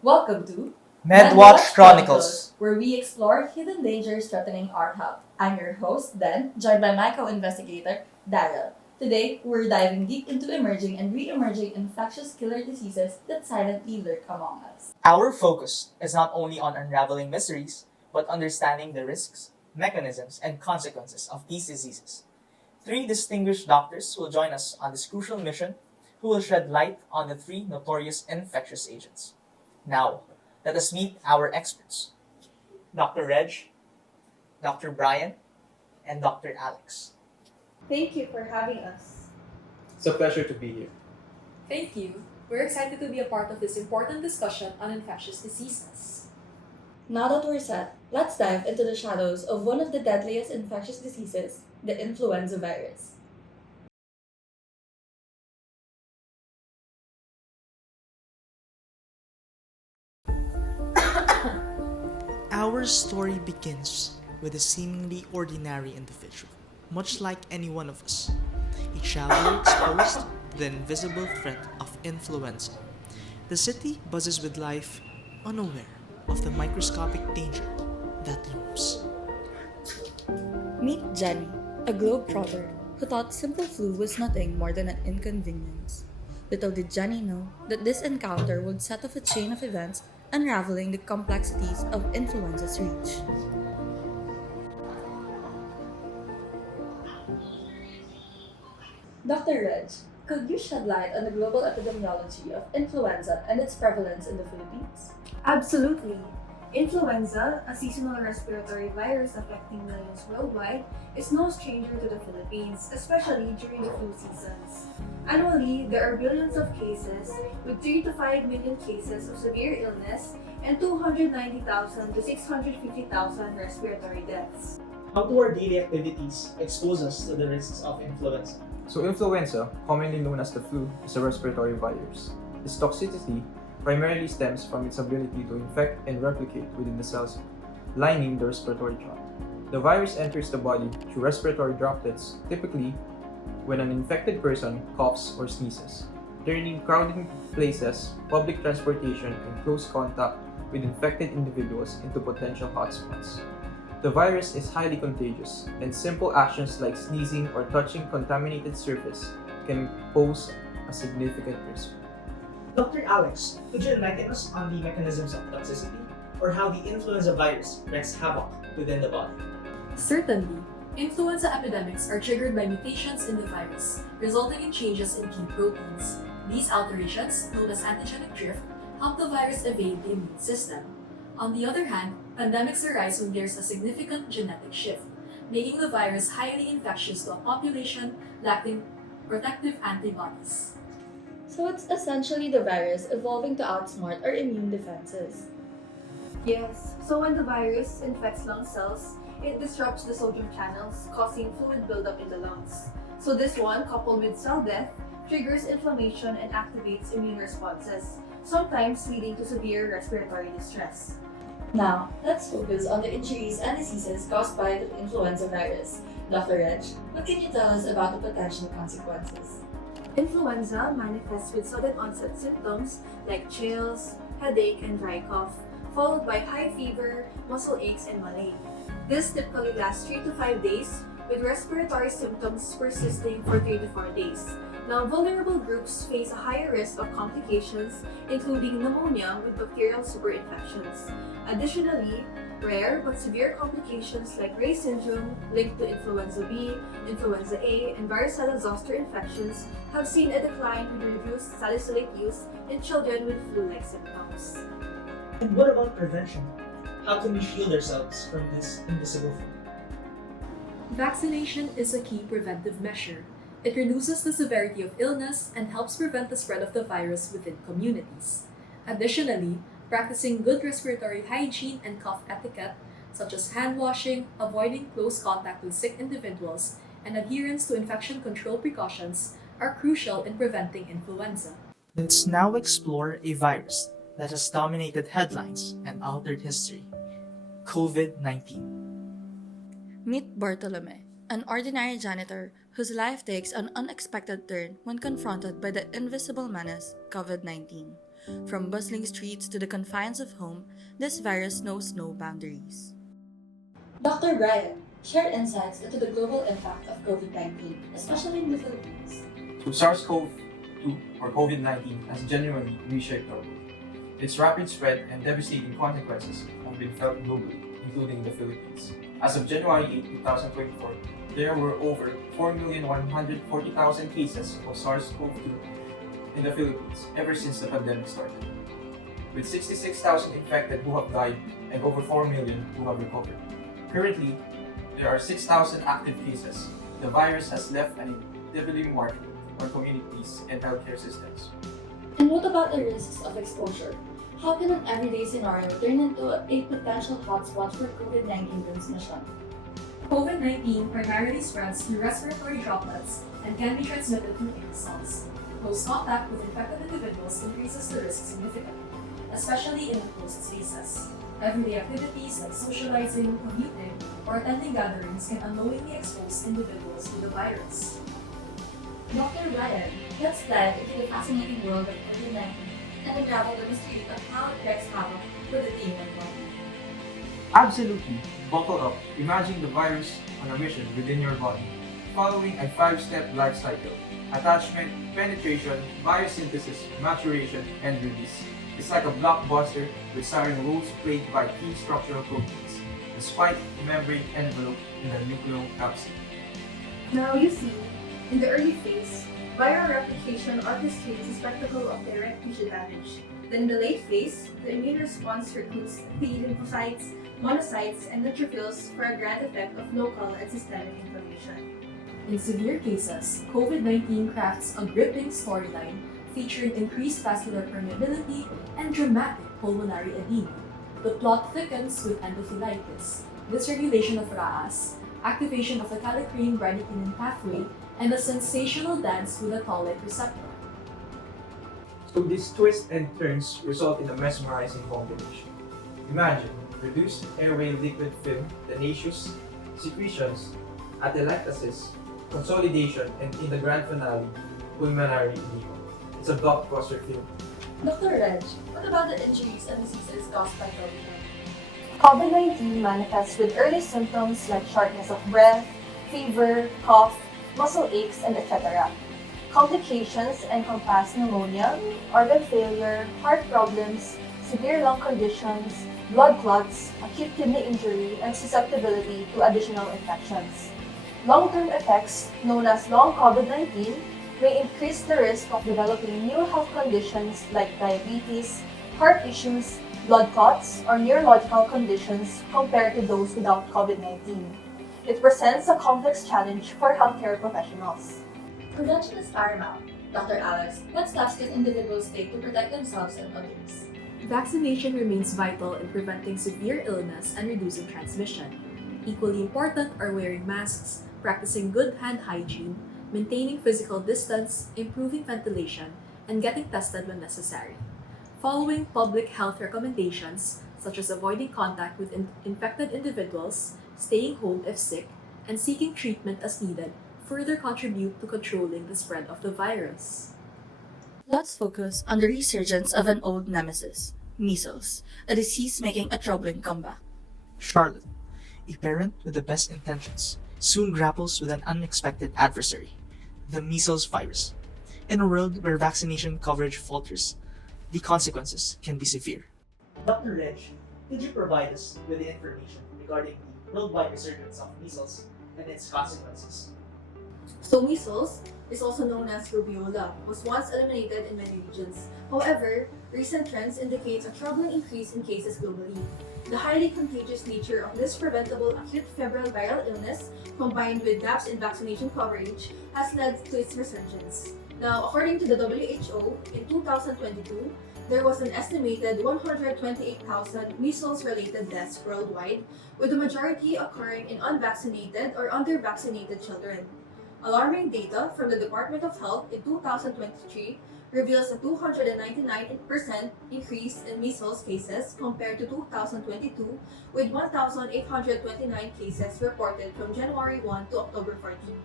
Welcome to MedWatch Chronicles. where we explore hidden dangers threatening our health. I'm your host, Ben, joined by my co-investigator, Daryl. Today, we're diving deep into emerging and re-emerging infectious killer diseases that silently lurk among us. Our focus is not only on unraveling mysteries, but understanding the risks, mechanisms, and consequences of these diseases. Three distinguished doctors will join us on this crucial mission who will shed light on the three notorious infectious agents. Now, let us meet our experts Dr. Reg, Dr. Brian, and Dr. Alex. Thank you for having us. It's a pleasure to be here. Thank you. We're excited to be a part of this important discussion on infectious diseases. Now that we're set, let's dive into the shadows of one of the deadliest infectious diseases, the influenza virus. Our story begins with a seemingly ordinary individual, much like any one of us, a traveler exposed to the invisible threat of influenza. The city buzzes with life, unaware of the microscopic danger that looms. Meet Jenny, a globetrotter who thought simple flu was nothing more than an inconvenience. Little did Jenny know that this encounter would set off a chain of events unraveling the complexities of influenza's reach. Dr. Reg, could you shed light on the global epidemiology of influenza and its prevalence in the Philippines? Absolutely. Influenza, a seasonal respiratory virus affecting millions worldwide, is no stranger to the Philippines, especially during the flu seasons. Annually, there are billions of cases, with 3 to 5 million cases of severe illness and 290,000 to 650,000 respiratory deaths. How do our daily activities expose us to the risks of influenza? So, influenza, commonly known as the flu, is a respiratory virus. Its toxicity primarily stems from its ability to infect and replicate within the cells lining the respiratory tract. The virus enters the body through respiratory droplets, typically when an infected person coughs or sneezes, turning crowded places, public transportation, and close contact with infected individuals into potential hotspots. The virus is highly contagious, and simple actions like sneezing or touching contaminated surface can pose a significant risk. Dr. Alex, could you enlighten us on the mechanisms of toxicity or how the influenza virus wreaks havoc within the body? Certainly, influenza epidemics are triggered by mutations in the virus, resulting in changes in key proteins. These alterations, known as antigenic drift, help the virus evade the immune system. On the other hand, pandemics arise when there's a significant genetic shift, making the virus highly infectious to a population lacking protective antibodies. So it's essentially the virus evolving to outsmart our immune defenses. Yes, so when the virus infects lung cells, it disrupts the sodium channels, causing fluid buildup in the lungs. So this one, coupled with cell death, triggers inflammation and activates immune responses, sometimes leading to severe respiratory distress. Now, let's focus on the injuries and diseases caused by the influenza virus. Dr. Reg, what can you tell us about the potential consequences? Influenza manifests with sudden onset symptoms like chills, headache, and dry cough, followed by high fever, muscle aches, and malaise. This typically lasts 3 to 5 days, with respiratory symptoms persisting for 3 to 4 days. Now, vulnerable groups face a higher risk of complications, including pneumonia with bacterial superinfections. Additionally, rare but severe complications like Rey syndrome linked to influenza B, influenza A, and varicella zoster infections have seen a decline with reduced salicylate use in children with flu-like symptoms. And what about prevention? How can we shield ourselves from this invisible foe? Vaccination is a key preventive measure. It reduces the severity of illness and helps prevent the spread of the virus within communities. Additionally, practicing good respiratory hygiene and cough etiquette, such as hand washing, avoiding close contact with sick individuals, and adherence to infection control precautions, are crucial in preventing influenza. Let's now explore a virus that has dominated headlines and altered history COVID-19. Meet Bartolome, an ordinary janitor whose life takes an unexpected turn when confronted by the invisible menace, COVID-19. From bustling streets to the confines of home, this virus knows no boundaries. Dr. Brian, share insights into the global impact of COVID-19, especially in the Philippines. So SARS-CoV-2 or COVID-19 has genuinely reshaped our world. Its rapid spread and devastating consequences have been felt globally, including the Philippines. As of January 8, 2024, there were over 4,140,000 cases of SARS-CoV-2 in the Philippines ever since the pandemic started, with 66,000 infected who have died and over 4 million who have recovered. Currently, there are 6,000 active cases. The virus has left an indelible mark on communities and healthcare systems. And what about the risks of exposure? How can an everyday scenario turn into a potential hotspot for COVID-19 transmission? COVID-19 primarily spreads through respiratory droplets and can be transmitted through aerosols. Close contact with infected individuals increases the risk significantly, especially in enclosed spaces. Everyday activities like socializing, commuting, or attending gatherings can unknowingly expose individuals to the virus. Dr. Brian, let's dive into the fascinating world of COVID-19 and unravel the mystery of how it wreaks havoc with the human body. Absolutely. Buckle up. Imagine the virus on a mission within your body, following a 5-step life cycle: attachment, penetration, biosynthesis, maturation, and release. It's like a blockbuster with siren rules played by key structural proteins, the spike membrane envelope, and the nucleocapsid. Now you see, in the early phase, viral replication orchestrates a spectacle of direct tissue damage. Then in the late phase, the immune response recruits T lymphocytes, monocytes, and neutrophils for a grand effect of local and systemic inflammation. In severe cases, COVID-19 crafts a gripping storyline featuring increased vascular permeability and dramatic pulmonary edema. The plot thickens with endothelitis, dysregulation of RAAS, activation of the kallikrein-bradykinin pathway, and a sensational dance with the toll-like receptor. So these twists and turns result in a mesmerizing combination. Imagine reduced airway liquid film, tenacious secretions, atelectasis, consolidation, and in the grand finale, pulmonary edema. It's a blockbuster film. Dr. Reg, what about the injuries and diseases caused by COVID-19? COVID-19 manifests with early symptoms like shortness of breath, fever, cough, muscle aches, and etc. Complications encompass pneumonia, organ failure, heart problems, severe lung conditions, blood clots, acute kidney injury, and susceptibility to additional infections. Long-term effects, known as long COVID-19, may increase the risk of developing new health conditions like diabetes, heart issues, blood clots, or neurological conditions compared to those without COVID-19. It presents a complex challenge for healthcare professionals. Prevention is paramount. Dr. Alex, what steps can individuals take to protect themselves and others? Vaccination remains vital in preventing severe illness and reducing transmission. Equally important are wearing masks, practicing good hand hygiene, maintaining physical distance, improving ventilation, and getting tested when necessary. Following public health recommendations, such as avoiding contact with infected individuals, staying home if sick, and seeking treatment as needed, further contribute to controlling the spread of the virus. Let's focus on the resurgence of an old nemesis, measles, a disease making a troubling comeback. Charlotte, a parent with the best intentions, soon grapples with an unexpected adversary, the measles virus. In a world where vaccination coverage falters, the consequences can be severe. Dr. Reg, could you provide us with the information regarding the worldwide resurgence of measles and its consequences? So measles, is also known as rubiola, was once eliminated in many regions. However, recent trends indicate a troubling increase in cases globally. The highly contagious nature of this preventable acute febrile viral illness, combined with gaps in vaccination coverage, has led to its resurgence. Now, according to the WHO, in 2022, there was an estimated 128,000 measles-related deaths worldwide, with the majority occurring in unvaccinated or under-vaccinated children. Alarming data from the Department of Health in 2023 reveals a 299% increase in measles cases compared to 2022, with 1,829 cases reported from January 1 to October 14.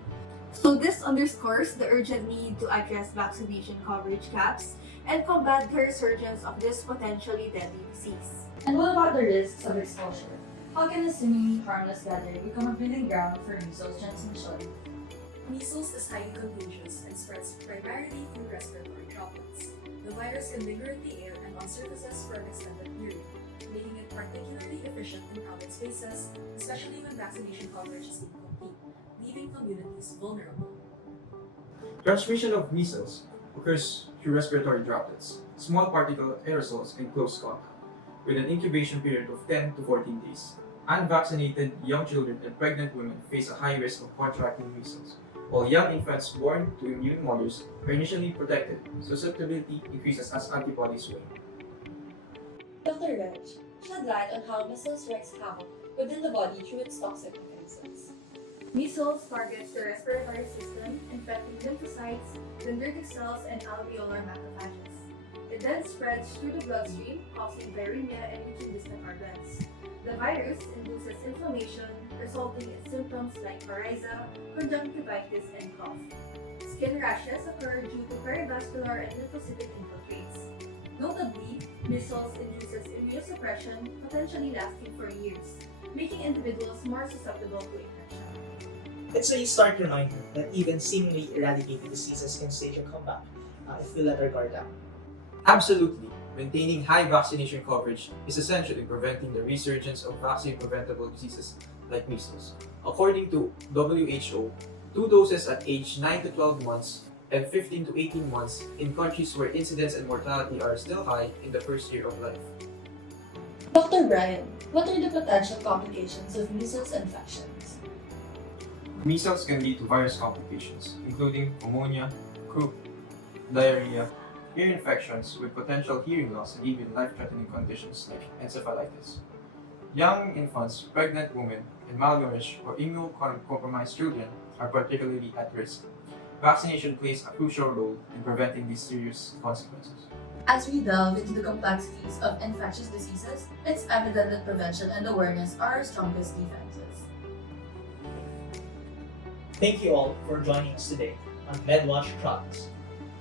So this underscores the urgent need to address vaccination coverage gaps and combat the resurgence of this potentially deadly disease. And what about the risks of exposure? How can a seemingly harmless gathering become a breeding ground for measles transmission? Measles is highly contagious and spreads primarily through respiratory droplets. The virus can linger in the air and on surfaces for an extended period, making it particularly efficient in crowded spaces, especially when vaccination coverage is incomplete, leaving communities vulnerable. Transmission of measles occurs through respiratory droplets, small particle aerosols in close contact, with an incubation period of 10 to 14 days. Unvaccinated young children and pregnant women face a high risk of contracting measles, while young infants born to immune mothers are initially protected. Susceptibility increases as antibodies wane. Dr. Reg, shed light on how measles wreaks havoc within the body through its toxic mechanisms. Measles targets the respiratory system, infecting lymphocytes, dendritic cells, and alveolar macrophages. It then spreads through the bloodstream, causing viremia and reaching distant organs. The virus induces inflammation, resulting in symptoms like coryza, conjunctivitis, and cough. Skin rashes occur due to perivascular and lymphocytic infiltrates. Notably, measles induces immunosuppression, potentially lasting for years, making individuals more susceptible to infection. It's a stark reminder that even seemingly eradicated diseases can stage a comeback if we let our guard down. Absolutely. Maintaining high vaccination coverage is essential in preventing the resurgence of vaccine-preventable diseases like measles. According to WHO, 2 doses at age 9 to 12 months and 15 to 18 months in countries where incidence and mortality are still high in the first year of life. Dr. Brian, what are the potential complications of measles infections? Measles can lead to virus complications, including pneumonia, croup, diarrhea, ear infections with potential hearing loss, and even life-threatening conditions like encephalitis. Young infants, pregnant women, and malnourished or immunocompromised children are particularly at risk. Vaccination plays a crucial role in preventing these serious consequences. As we delve into the complexities of infectious diseases, it's evident that prevention and awareness are our strongest defenses. Thank you all for joining us today on MedWatch Chronicles.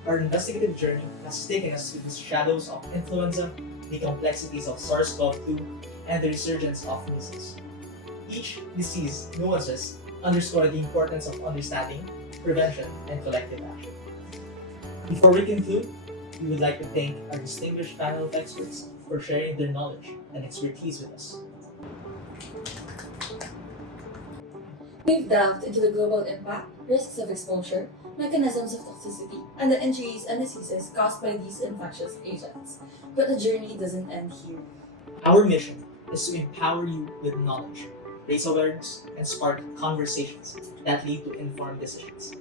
Our investigative journey has taken us through the shadows of influenza, the complexities of SARS-CoV-2, and the resurgence of measles. Each disease nuances underscore the importance of understanding, prevention, and collective action. Before we conclude, we would like to thank our distinguished panel of experts for sharing their knowledge and expertise with us. We've delved into the global impact, risks of exposure, mechanisms of toxicity, and the injuries and diseases caused by these infectious agents. But the journey doesn't end here. Our mission is to empower you with knowledge, raise awareness, and spark conversations that lead to informed decisions.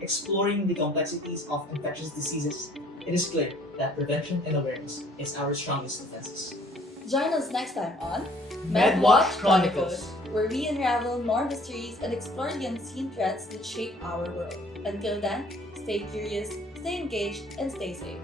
Exploring the complexities of infectious diseases, it is clear that prevention and awareness is our strongest defenses. Join us next time on MedWatch Chronicles, where we unravel more mysteries and explore the unseen threats that shape our world. Until then, stay curious, stay engaged, and stay safe.